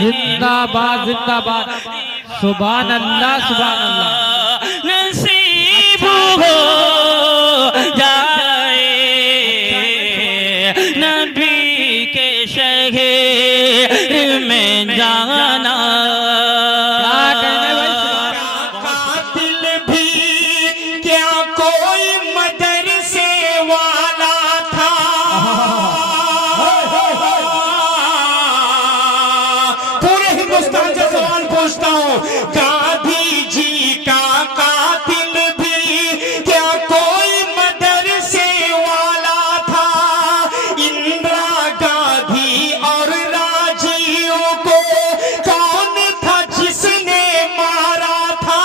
जिंदाबाद जिंदाबाद। सुभान अल्लाह सुभान अल्लाह। नसीब हो जाए नबी के शहर में जाना। कातिल भी क्या कोई मदरसे वाला था, पूरे हिंदुस्तान से सवाल पूछता हूँ, गांधी जी का कातिल भी क्या कोई मदरसे वाला था? इंदिरा गांधी और राजीव को कौन था जिसने मारा था?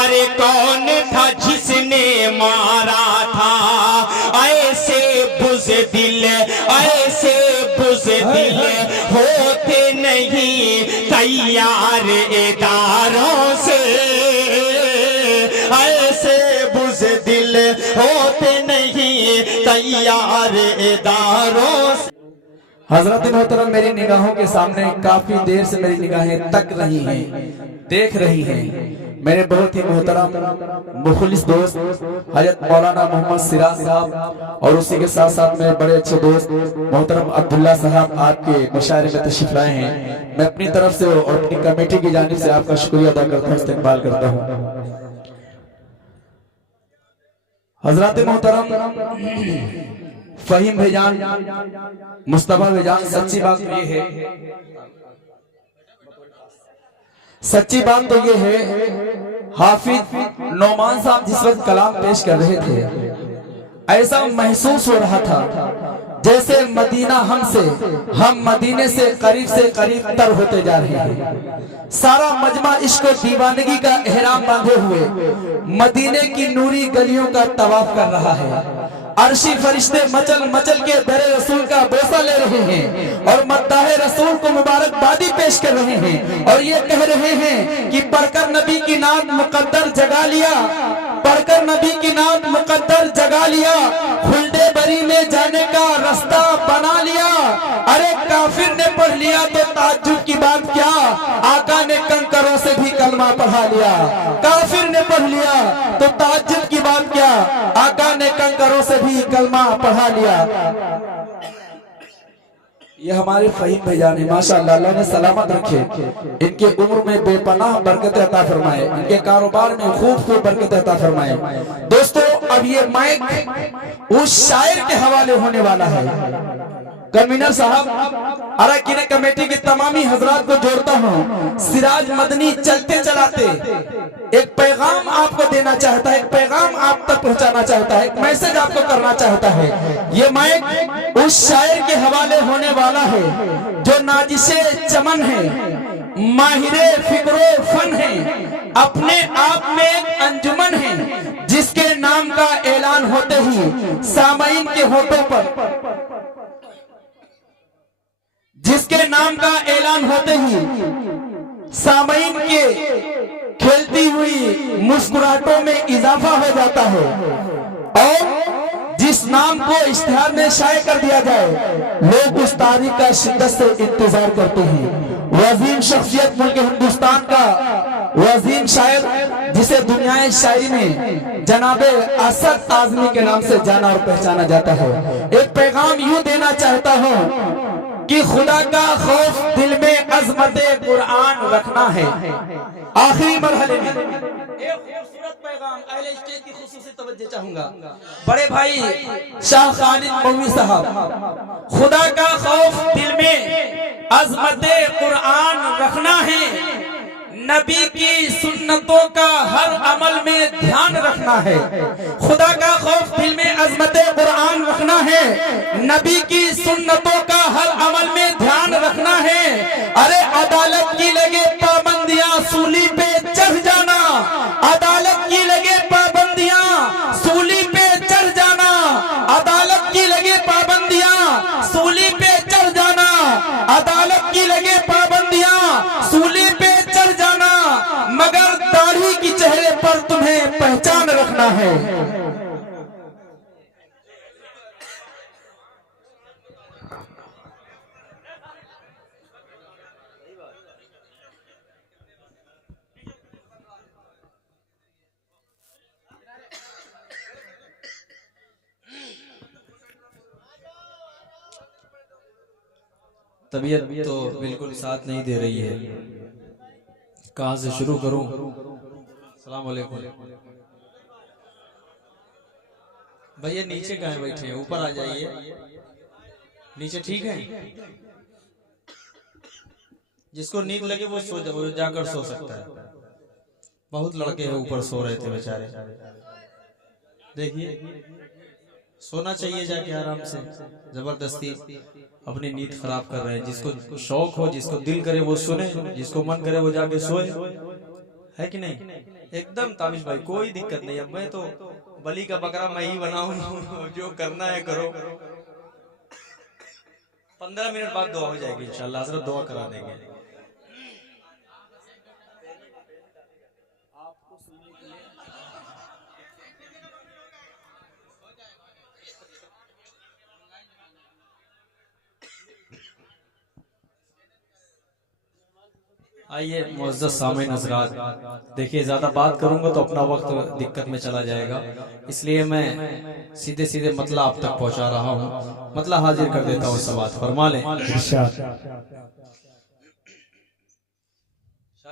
अरे कौन था जिसने मारा था? ऐसे बुज़दिल होते नहीं तैयार इदारों से, ऐसे बुज़दिल होते नहीं तैयार इदारों से। हजरत मोहतरम, मेरी निगाहों के सामने काफी देर से मेरी निगाहें तक रही हैं, देख रही हैं मेरे बहुत ही मोहतरम मुखलिस दोस्त हजरत मौलाना मोहम्मद सिराज साहब, और उसी के साथ साथ मेरे बड़े अच्छे दोस्त मोहतरम अब्दुल्ला साहब आपके मुशायरे में तशरीफ लाए हैं। मैं अपनी तरफ से और अपनी कमेटी की जानिब से आपका शुक्रिया अदा करता हूँ, इस्तकबाल करता हूँ। हजरत मोहतरम फहीम भाईजान, मुस्तफा भाईजान, सच्ची बात तो ये है, सच्ची बात तो ये है, हाफिज नौमान साहब जिस वक्त कलाम पेश कर रहे थे, ऐसा महसूस हो रहा था जैसे मदीना हमसे, हम मदीने से करीब तर होते जा रहे हैं। सारा मजमा इश्क और दीवानगी का एहराम बांधे हुए मदीने की नूरी गलियों का तवाफ कर रहा है। अर्शी फरिश्ते मचल मचल के दरे रसूल का बोसा ले रहे हैं और मद्दाहे रसूल को मुबारकबादी पेश कर रहे हैं, और ये कह रहे हैं कि पढ़कर नबी की नाम मुकद्दर जगा लिया, पढ़कर नबी की नाम मुकद्दर जगा लिया, खुल्दे बरी में जाने का रास्ता बना लिया। अरे काफिर ने पढ़ लिया तो ताज्जुब की बात क्या, आका ने कंकरों से भी कलमा पढ़ा लिया। काफिर ने पढ़ लिया तो ताज्जुब की बात क्या, आका ने कंकरों से भी कलमा पढ़ा लिया। ये हमारे फहीम भाईजान है, माशाअल्लाह, अल्लाह ने सलामत रखे, इनके उम्र में बेपनाह बरकत अता फरमाए, इनके कारोबार में खूब बरकत अता फरमाए। दोस्तों, अब ये माइक उस शायर के हवाले होने वाला है। कन्वीनर साहब, अरकान कमेटी की तमामी हजरात को जोड़ता हूँ, सिराज मदनी चलते चलाते एक पैगाम आपको देना चाहता है, एक पैगाम आप तक पहुँचाना चाहता है, एक मैसेज आपको करना चाहता है। ये माइक उस शायर के हवाले होने वाला है जो नाजिशे चमन है, माहिरे फिक्रो फन है, अपने आप में एक अंजुमन है, जिसके नाम का ऐलान होते ही सामाइन के होठों पर, जिसके नाम का ऐलान होते ही सामाइन के खेलती हुई मुस्कुराहटों में इजाफा हो जाता है, और जिस नाम को इश्तिहार में शाये कर दिया जाए, लोग उस तारीख का शिद्दत से इंतजार करते हैं। वजीम शख्सियत मुल्क हिंदुस्तान का वजीम शायर, जिसे दुनियाए शायरी में जनाबे असद आजमी के नाम से जाना और पहचाना जाता है। एक पैगाम यूं देना चाहता हूँ कि खुदा का खौफ दिल में अजमते कुरान रखना है। आखिरी मरहले में एक खूबसूरत पैगाम अहले स्टेज की खुसूसी तवज्जो चाहूंगा, बड़े भाई शाह खालिद मौवी साहब, खुदा का खौफ दिल में अजमते कुरान रखना है, नबी की सुन्नतों का हर अमल में ध्यान रखना है। खुदा का खौफ दिल में अजमते कुरान रखना है, नबी की सुन्नतों का हर अमल में ध्यान रखना है। अरे अदालत की लगे पाबंदियां, सूली पे चढ़ जाना, अदालत की लगे पाबंदियां, सूली पे चढ़ जाना, अदालत की लगे पाबंदियां, सूली पे चढ़ जाना, अदालत की लगे पाबंदियां, सूली पे चढ़ जाना, मगर दाढ़ी की चेहरे पर तुम्हें पहचान रखना है। तबीयत तो बिल्कुल साथ नहीं दे रही है, कहाँ से शुरू करूं। अस्सलाम वालेकुम भैया, नीचे कहाँ बैठे हैं, ऊपर आ जाइए, नीचे ठीक है। जिसको नींद लगे वो वो जाकर सो सकता है। बहुत लड़के हैं ऊपर सो रहे थे बेचारे, देखिए सोना चाहिए जाके आराम से, जबरदस्ती अपनी नींद खराब कर रहे हैं। जिसको शौक हो, जिसको दिल करे वो सुने, जिसको मन करे वो जाके सोए, है कि नहीं। एकदम ताबिश भाई कोई दिक्कत नहीं। अब मैं तो बलि का बकरा मैं ही बनाऊं, जो करना है करो। 15 मिनट बाद दुआ हो जाएगी इंशाल्लाह, हजरत दुआ करा देंगे। आइए मुअज़्ज़ज़ सामीन हज़रात, देखिए ज्यादा बात करूंगा तो अपना वक्त दिक्कत में चला जाएगा, इसलिए मैं सीधे सीधे मतला आप तक पहुंचा रहा हूं। मतला हाजिर कर देता हूं, समात फरमा लें। शाह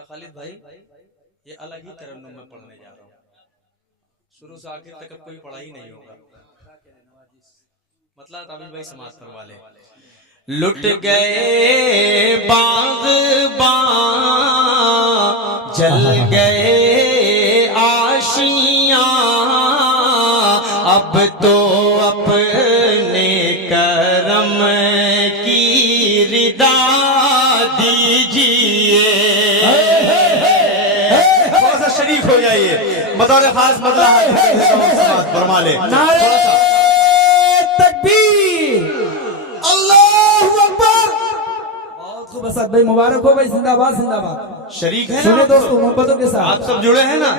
खालिद भाई, ये अलग ही तरन्नुम में पढ़ने जा रहा हूँ, शुरू से आखिर तक अब कोई पढ़ाई नहीं होगा। मतला ताबिश भाई समात फरमा लें। लुट गए बाग़बान, जल गए आशियां, अब तो अपने करम की रिदा दीजिए। थोड़ा सा शरीक हो जाइए, बतौर खास मतला फरमा ले। असद भाई मुबारक हो भाई, जिंदाबाद जिंदाबाद। शरीक है सुने दोस्तों मोहब्बतों के साथ आप सब जुड़े हैं ना।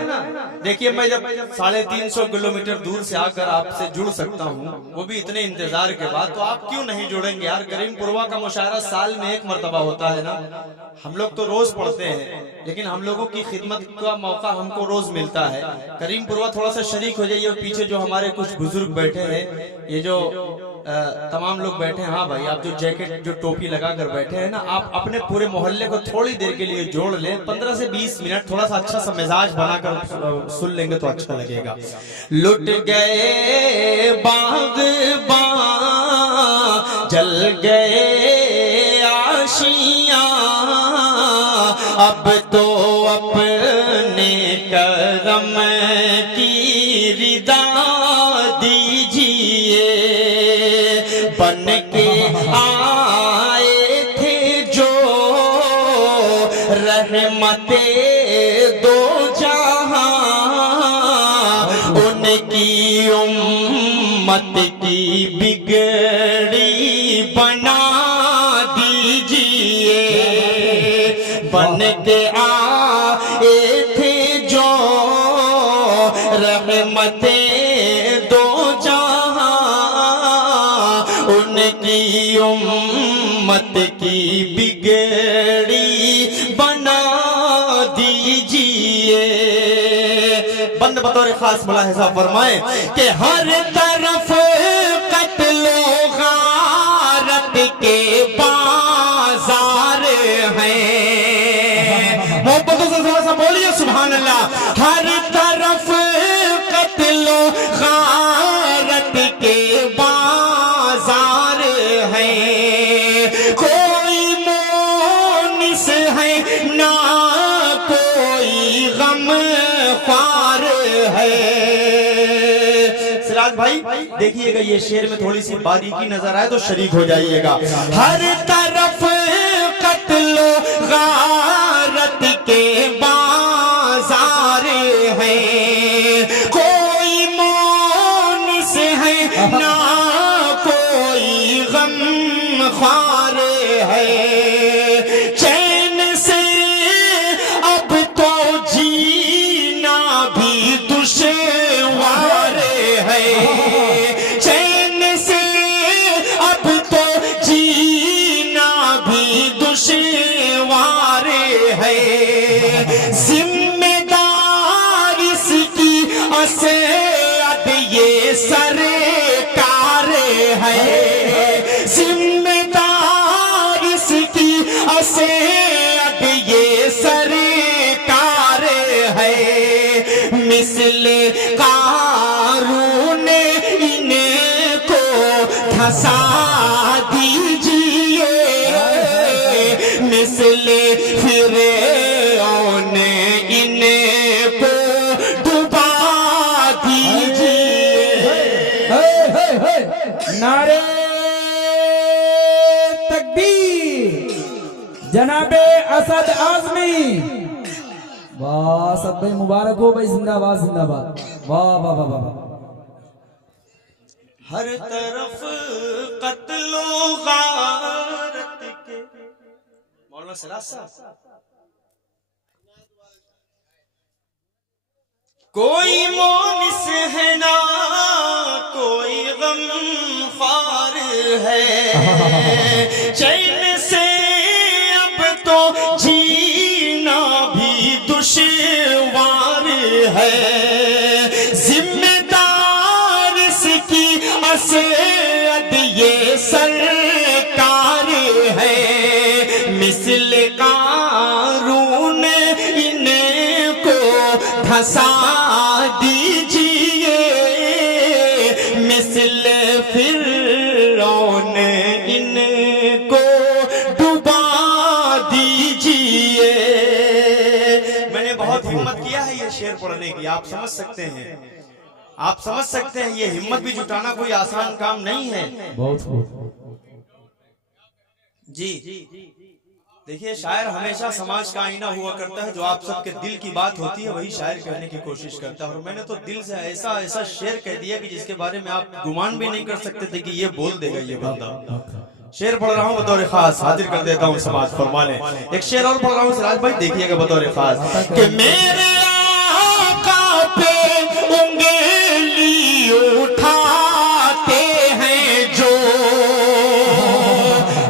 देखिए मैं जब 350 किलोमीटर दूर से आकर आपसे जुड़ सकता हूँ, वो भी इतने इंतजार के बाद, तो आप क्यों नहीं जुड़ेंगे यार। करीम पुरवा का मुशायरा साल में एक मर्तबा होता है ना। हम लोग तो रोज पढ़ते हैं, लेकिन हम लोगों की खिदमत का मौका हमको रोज मिलता है। करीम पुरवा थोड़ा सा शरीक हो जाइए। पीछे जो हमारे कुछ बुजुर्ग बैठे हैं, ये जो तमाम लोग बैठे हैं, हाँ भाई आप जो जैकेट जो टोपी लगा कर बैठे हैं ना, आप अपने पूरे मोहल्ले को थोड़ी देर के लिए जोड़ लें, 15 से 20 मिनट थोड़ा सा अच्छा सा मिजाज बनाकर सुन लेंगे तो अच्छा लगेगा। लुट गए बाग़बान, जल गए आशियां, अब तो अपने करम की रिदा दीजिए। बन के आए थे जो रहमते दो जहां, उनकी उम्मत की बिगड़ी बना दीजिए। बन के आए थे जो रहमते दो जहां, उनकी उम्मत की बिगड़ी बना दीजिए। बंद बतौर खास मुलाहिज़ा फरमाए कि हर तरफ कत्लो गारत के बाजार हैं। मोहब्बतों से थोड़ा सा बोलिए सुभान अल्लाह। हर तरफ कत्लो गारत के बाजार हैं। कोई मोनिस है ना कोई गम ख्वार है। सिराज भाई देखिएगा, ये शेर में थोड़ी सी बारीकी नजर आए तो शरीक हो जाइएगा। हर तरफ कत्लो गारत के बाजार हैं। कोई मोनिस है ना कोई गम ख्वार है। चैन से अब तो जीना भी दुश्वार है। चैन से अब तो जीना भी दुश्वार है। जिम्मेदार इसकी असद ये सरकार है। जिम्मेदार इसकी तकबीर। जनाबे असद आजमी, वाह असद भाई मुबारक हो भाई, जिंदाबाद जिंदाबाद, वाह वाह वाह वाह। हर तरफ कत्लो गारत के मौलाना सिराज साहब, कोई मोनिस है ना कोई गम ख्वार है, चैन से अब तो जीना भी दुश्वार है, जिम्मेदार इसकी असद ये सरकार है, मिसल कारून इनको धसा दीजिए, मिसल फिरौन इनको डुबा दीजिए। मैंने बहुत हिम्मत किया है ये शेर पढ़ने की, आप समझ सकते हैं, आप समझ सकते हैं, ये हिम्मत भी जुटाना कोई आसान काम नहीं है। बहुत जी देखिए, शायर हमेशा समाज का आईना हुआ करता है, जो आप सबके दिल की बात होती है वही शायर कहने की कोशिश करता है। और मैंने तो दिल से ऐसा ऐसा शेर कह दिया कि जिसके बारे में आप गुमान भी नहीं कर सकते थे कि ये बोल देगा ये बंदा। शेर पढ़ रहा हूँ बतौर खास, हाजिर कर देता हूँ समाज फरमाने। एक शेर और पढ़ रहा हूँ सिराज भाई, देखिएगा बतौर खास कि मेरे आका पे उंगली उठाते हैं जो,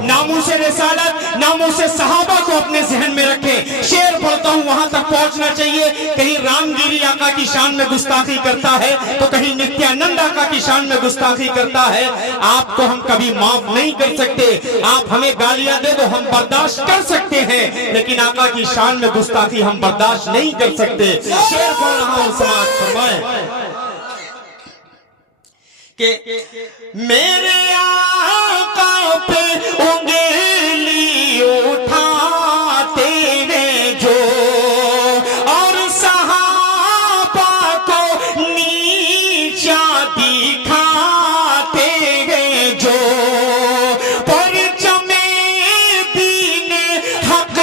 नामूस रिसालत नामों से सहाबा को अपने जहन में रखे। शेर पढ़ता हूँ वहां तक पहुंचना चाहिए, कहीं रामगिरी आका की शान में गुस्ताखी करता है तो कहीं नित्यानंद आका की शान में गुस्ताखी करता है। आपको हम कभी माफ नहीं कर सकते, आप हमें गालियां दे दो हम बर्दाश्त कर सकते हैं, लेकिन आका की शान में गुस्ताखी हम बर्दाश्त नहीं कर सकते। शेर पढ़ रहा हूँ, समाज फरमाए कि मेरे आका पे उंगली उठाते हैं जो, और सहाबा को नीचा दिखाते हैं जो, परचमे दीन हक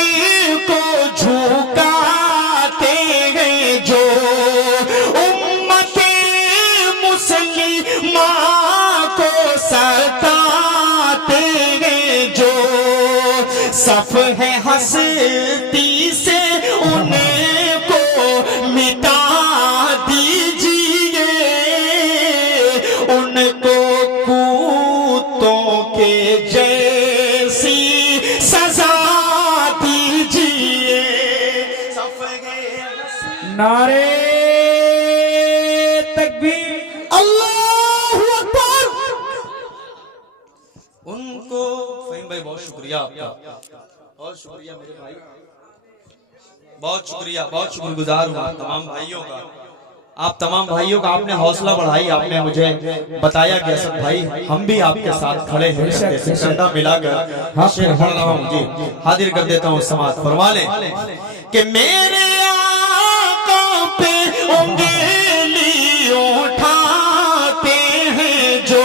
को झुकाते हैं जो, उम्मते मुस्लिमा को सताते हैं जो, सफ है हस्ती से उनको मिटा दीजिए, उनको कूतों के जैसी सजा दीजिए। सफ है नारे तकबीर, अल्लाहू अकबर। उनको फहीम भाई बहुत शुक्रिया आपका, बहुत शुक्रिया मेरे भाई, बहुत शुक्रिया, बहुत शुक्रगुजार हूँ तमाम भाइयों का, आप तमाम भाइयों का आपने हौसला बढ़ाई, आपने मुझे बताया कि असद भाई हम भी आपके साथ खड़े हैं, कंधा मिलाकर शेर पढ़ रहा हूँ जी, हाजिर कर देता हूँ समाज फरमाने कि मेरे आका पे उंगली उठाते हैं जो,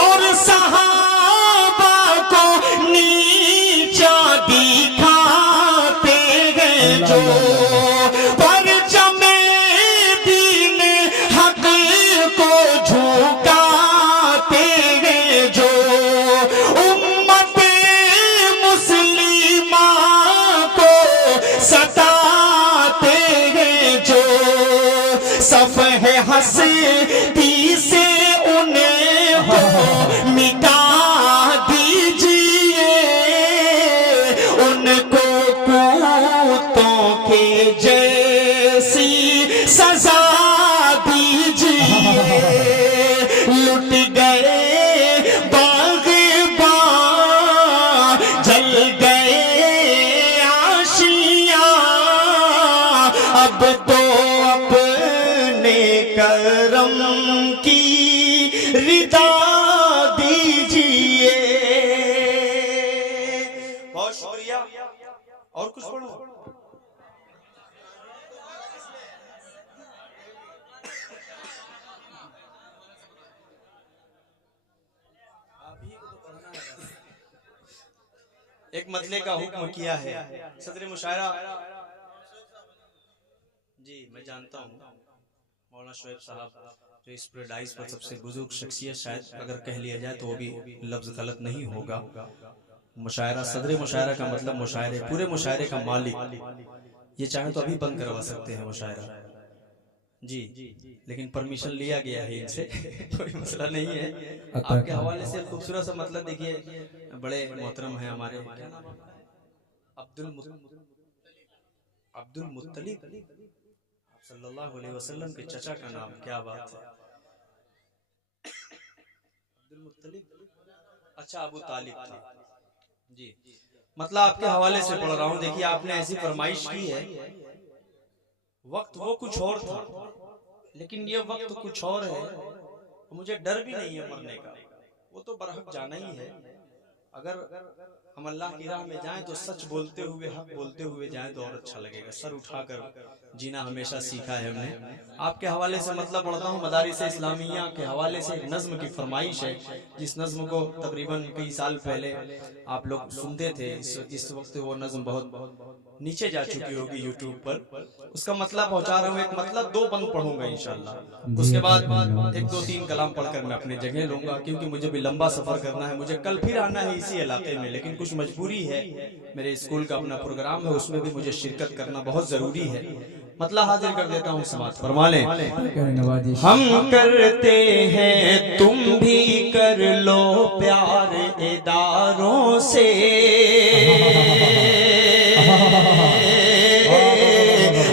और सहाबा को नीचा दिखाते हैं जो, परचमे दीन हक को झुकाते हैं जो, उम्मते मुस्लिमा को सताते हैं जो, सफ है हस्ती से उनको मिटा दीजिए, उनको कूतों के जैसी सजा दीजिए। लुट गए बाग़बान, जल गए आशियाँ, अब तो अपने करम की रिदा दीजिए। बहुत शुक्रिया, और कुछ पढ़ो। एक मतले का हुक्म किया है सदर मुशायरा। जी मैं जानता हूँ मौलाना शोएब साहब जो इस पैराडाइज पर सबसे बुजुर्ग शख्सियत, शायद अगर कह लिया जाए तो वो भी लफ्ज गलत नहीं होगा। मुशायरा, सदर मुशायरा का मतलब मुशायरे, पूरे मुशायरे का मालिक। ये चाहे तो अभी बंद करवा सकते हैं मुशायरा जी, लेकिन परमिशन लिया गया है इनसे कोई मसला नहीं है। आपके हवाले से खूबसूरत सा मतलब देखिए, बड़े मोहतरम है हमारे अब्दुल मुत्तलिब सल्लल्लाहु अलैहि वसल्लम के चचा का नाम, क्या बात है, अब्दुल मुत्तलिब, अच्छा अबू तालिब था जी। मतलब आपके हवाले से पढ़ रहा हूँ। देखिए आपने ऐसी फरमाइश की है, वक्त वो कुछ और था लेकिन ये वक्त कुछ और है। मुझे डर भी नहीं है मरने का, वो तो बरहक जाना ही है। अगर हम अल्लाह की राह में जाएं तो सच बोलते हुए, हक बोलते हुए जाएं तो और अच्छा लगेगा। सर उठाकर जीना हमेशा सीखा है हमने। आपके हवाले से मतलब पढ़ता हूँ, मदारिस इस्लामिया के हवाले से एक नज्म की फरमाइश है, जिस नज्म को तकरीबन कई साल पहले आप लोग सुनते थे। इस वक्त वो नज्म बहुत नीचे जा चुकी होगी यूट्यूब पर। उसका मतलब पहुंचा रहा हूँ, एक मतलब 2 बंद पढ़ूंगा इंशाल्लाह। उसके बाद 1 2 3 कलाम पढ़कर मैं अपनी जगह लूंगा, क्योंकि मुझे भी लंबा सफर करना है। मुझे कल फिर आना है इसी इलाके में, लेकिन कुछ मजबूरी है। मेरे स्कूल का अपना प्रोग्राम है, उसमें भी मुझे शिरकत करना बहुत जरूरी है। मतलब हाजिर कर देता हूँ, समाज फरमा लें। हम करते हैं तुम भी कर लो प्यार इदारों से,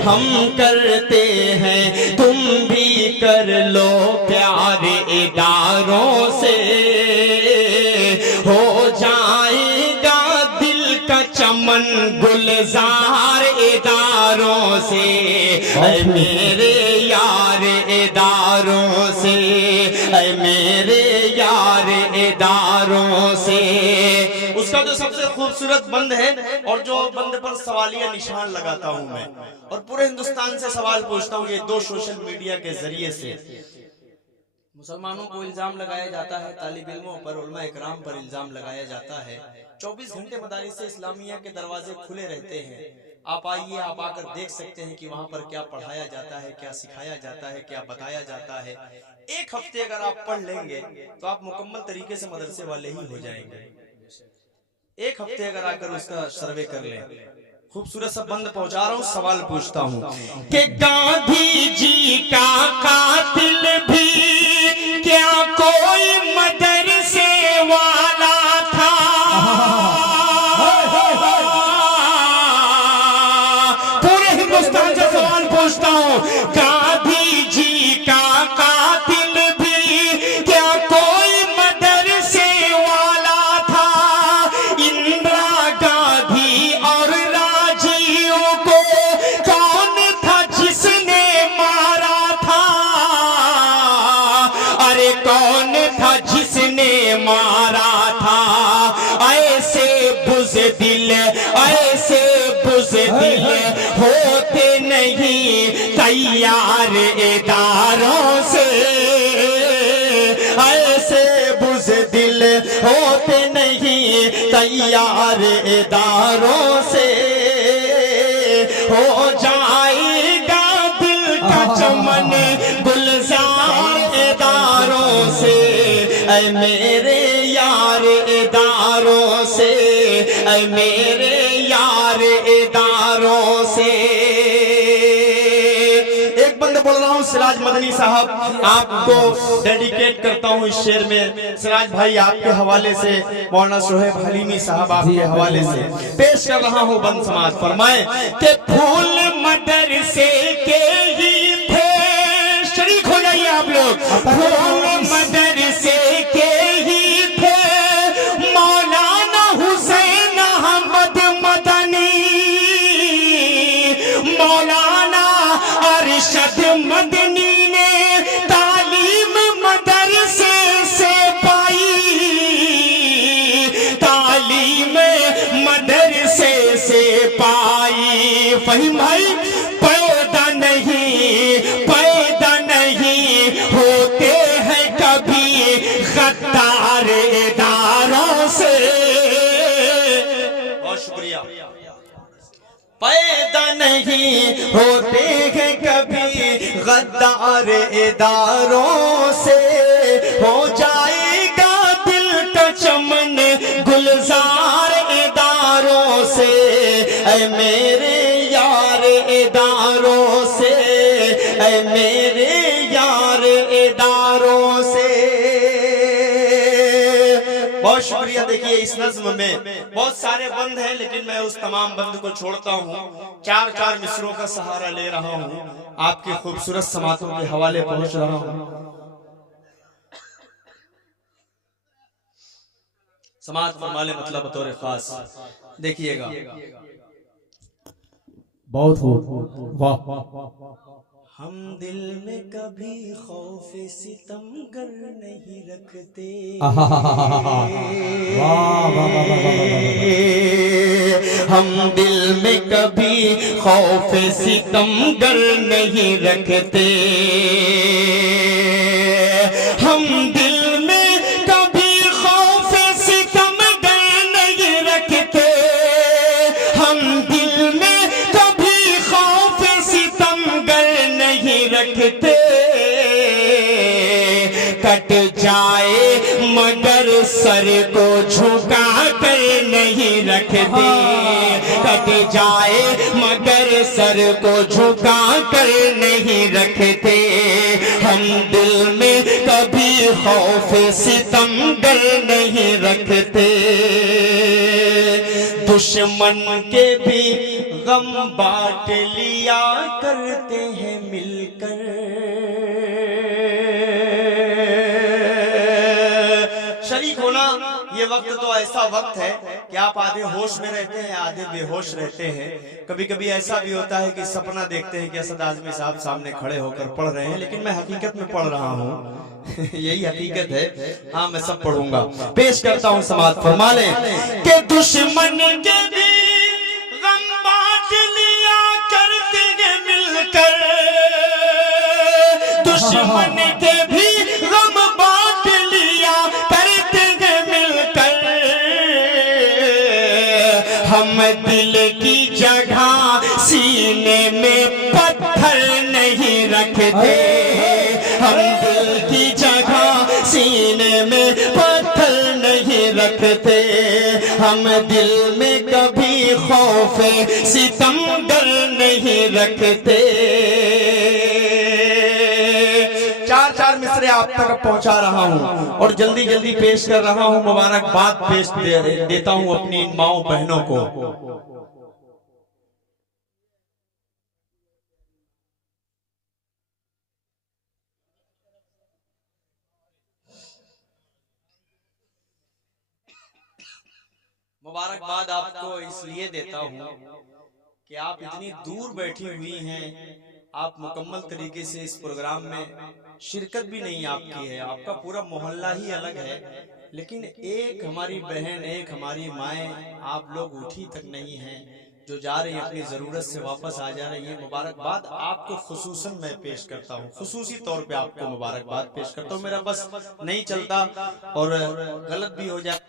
हम करते हैं तुम भी कर लो प्यार इदारों से, हो जाएगा दिल का चमन गुलजार इदारों से, ऐ मेरे यार इदारों से, ऐ मेरे यार इदारों से। उसका जो सबसे खूबसूरत बंद है और जो बंद पर सवालिया निशान लगाता हूं मैं, और पूरे हिंदुस्तान से सवाल पूछता हूं, ये 2 सोशल मीडिया के जरिए से मुसलमानों को इल्जाम लगाया जाता है, तालिब इल्मों पर, उलमा इकराम पर इल्जाम लगाया जाता है। 24 घंटे मदारिस इस्लामिया के दरवाजे खुले रहते हैं। आप आइए, आप आकर देख सकते हैं कि वहां पर क्या पढ़ाया जाता है, क्या सिखाया जाता है, क्या बताया जाता है। 1 हफ्ते अगर आप पढ़ लेंगे तो आप मुकम्मल तरीके से मदरसे वाले ही हो जाएंगे। 1 हफ्ते अगर आकर उसका सर्वे कर लें। खूबसूरत सा बंद पहुंचा रहा हूँ, सवाल पूछता हूँ कि गांधी जी का कातिल भी क्या कोई मदरसे वाला था? पूरे हिंदुस्तान से सवाल पूछता हूँ, गांधी जी का कातिल भी क्या कोई मदरसे वाला था? इंदिरा गांधी और राजीव को कौन था जिसने मारा था? अरे कौन था जिसने मारा था? ऐसे बुज़दिल, ऐसे बुज़दिल होते नहीं तैयार इदारों से, ऐसे बुज़दिल होते नहीं तैयार इदारों से, हो जाएगा दिल का चमन गुलजार इदारों से, ऐ मेरे यार इदारों से, ऐ मेरे यार इदारों से। एक बंद बोल रहा हूँ, सिराज मदनी साहब, आपको डेडिकेट करता हूँ इस शेर में। सिराज भाई आपके हवाले से, मौलाना शोएब हलीमी साहब आपके हवाले से पेश कर रहा हूँ। बंद समाज फरमाए कि फूल मदरसे के ही थे, शरीक हो जाइए आप लोग, फूल मदरसे के ही थे मौलाना हुसैन अहमद मदनी, मौलाना अरशद मदनी ने तालीम मदरसे से पाई, तालीम मदरसे से पाई। फहीम भाई, पैदा नहीं होते हैं कभी गद्दार इदारों से, बहुत शुक्रिया। पैदा नहीं होते हैं कभी गद्दार इदारों से, हो जाएगा दिल का चमन गुलजार इदारों से, ऐ मेरे यार इदारों से, ऐ मेरे यार इदारों से। बहुत शुक्रिया। देखिए इस नज्म में बहुत सारे बंद हैं, लेकिन मैं उस तमाम बंद को छोड़ता हूँ, चार चार मिसरों का सहारा ले रहा हूँ, आपकी खूबसूरत समातों के हवाले पहुंच रहा हूँ। समात फरमाले मतलब बतौर खास देखिएगा। बहुत खूब, वाह। हम दिल में कभी खौफ सितमगर नहीं रखते, हम दिल में कभी खौफ सितमगर नहीं रखते, हम दिल में कभी खौफ सितमगर नहीं रखते, हम दिल में कभी खौफ सितमगर नहीं रखते, कट जाए मगर सर को झुका कर नहीं रखते, कट जाए मगर सर को झुका कर नहीं रखते, हम दिल में कभी खौफ सितमगर नहीं रखते, दुश्मन के भी गम बांट लिया करते हैं मिलकर, शरीक होना ये वक्त तो ऐसा वक्त है कि आप आधे होश में रहते हैं, आधे बेहोश रहते हैं। कभी कभी ऐसा भी होता है कि सपना देखते हैं कि असद आजमी साहब सामने खड़े होकर पढ़ रहे हैं, लेकिन मैं हकीकत में पढ़ रहा हूँ। यही हकीकत है। हाँ, मैं सब पढ़ूंगा। पेश करता हूँ समात फरमा ले कि दुश्मन के भी गम बांट लिया करते हैं मिलकर, दुश्मन के भी गम बांट लिया करते हैं मिलकर, हम दिल की जगह सीने में पत्थर नहीं रखते, हम दिल की जगह सीने में पत्थर नहीं रखते, हम दिल में कभी खौफ सितमगर नहीं रखते। चार चार मिसरे आप तक पहुंचा रहा हूं और जल्दी जल्दी पेश कर रहा हूं। मुबारकबाद पेश देता हूं अपनी माओ बहनों को। मुबारकबाद आपको इसलिए देता हूं कि आप इतनी दूर बैठी हुई हैं, आप मुकम्मल तरीके से इस प्रोग्राम में शिरकत भी नहीं आपकी है, आपका पूरा मोहल्ला ही अलग है, लेकिन एक हमारी बहन, एक हमारी माएँ, आप लोग उठी तक नहीं हैं, जो जा रही है अपनी जरूरत से वापस आ जा रही है। मुबारकबाद आपको खुसूसन मैं पेश करता हूँ, खुसूसी तौर पे आपको मुबारकबाद पेश करता हूँ। मेरा बस नहीं चलता और गलत भी हो जाए